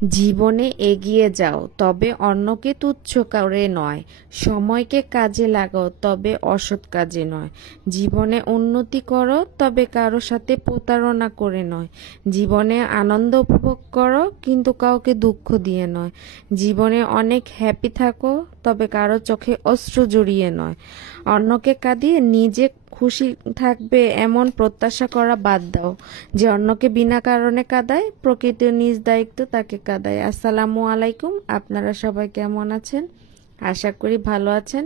জীবনে এগিয়ে যাও, তবে অন্যকে তুচ্ছ করে নয়। সময়কে কাজে লাগাও, তবে অসৎ কাজে নয়। জীবনে উন্নতি করো, তবে কারো সাথে প্রতারণা করে নয়। জীবনে আনন্দ উপভোগ করো, কিন্তু কাউকে দুঃখ দিয়ে নয়। জীবনে অনেক হ্যাপি থাকো, তবে কারো চোখে অশ্রু জড়িয়ে নয়। অন্যকে কাঁদিয়ে নিজে খুশি থাকবে এমন প্রত্যাশা করা বাদ দাও। যে অন্যকে বিনা কারণে কাঁদায়, প্রকৃতির নিজ দায়িত্ব তাকে কাঁদায়। আসসালামু আলাইকুম, আপনারা সবাই কেমন আছেন? আশা করি ভালো আছেন।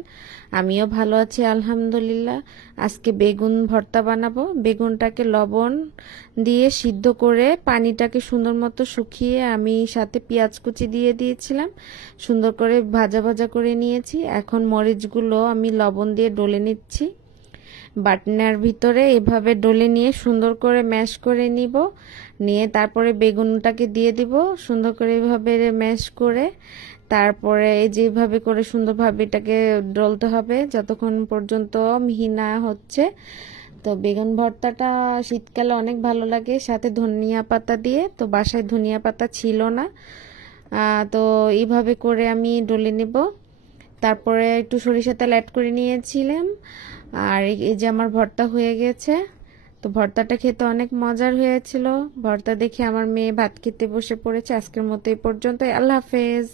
আমিও ভালো আছি আলহামদুলিল্লাহ। আজকে বেগুন ভর্তা বানাবো। বেগুনটাকে লবণ দিয়ে সিদ্ধ করে পানিটাকে সুন্দর মতো শুকিয়ে আমি সাথে পেঁয়াজ কুচি দিয়ে দিয়েছিলাম। সুন্দর করে ভাজা ভাজা করে নিয়েছি। এখন মরিচগুলো আমি লবণ দিয়ে ডলে নিচ্ছি। বাটনার ভিতরে এভাবে ডলে নিয়ে সুন্দর করে ম্যাশ করে নিব। নিয়ে তারপরে বেগুনটাকে দিয়ে দিব। সুন্দর করে এভাবে ম্যাশ করে তারপরে যেভাবে করে সুন্দরভাবে এটাকে ডলতে হবে যতক্ষণ পর্যন্ত মিহি না হচ্ছে। তো বেগুন ভর্তাটা শীতকালে অনেক ভালো লাগে, সাথে ধনিয়া পাতা দিয়ে। তো বাসায় ধনিয়া পাতা ছিল না, তো এইভাবে করে আমি ডলে নেব। তারপরে একটু সরিষা তেল অ্যাড করে নিয়েছিলাম। আর এই যে আমার ভর্তা হয়ে গেছে। তো ভর্তাটা খেতে অনেক মজার হয়েছিল। ভর্তা দেখে আমার মেয়ে ভাত খেতে বসে পড়েছে। আজকের মতো এই পর্যন্তই। আল্লাহ হাফেজ।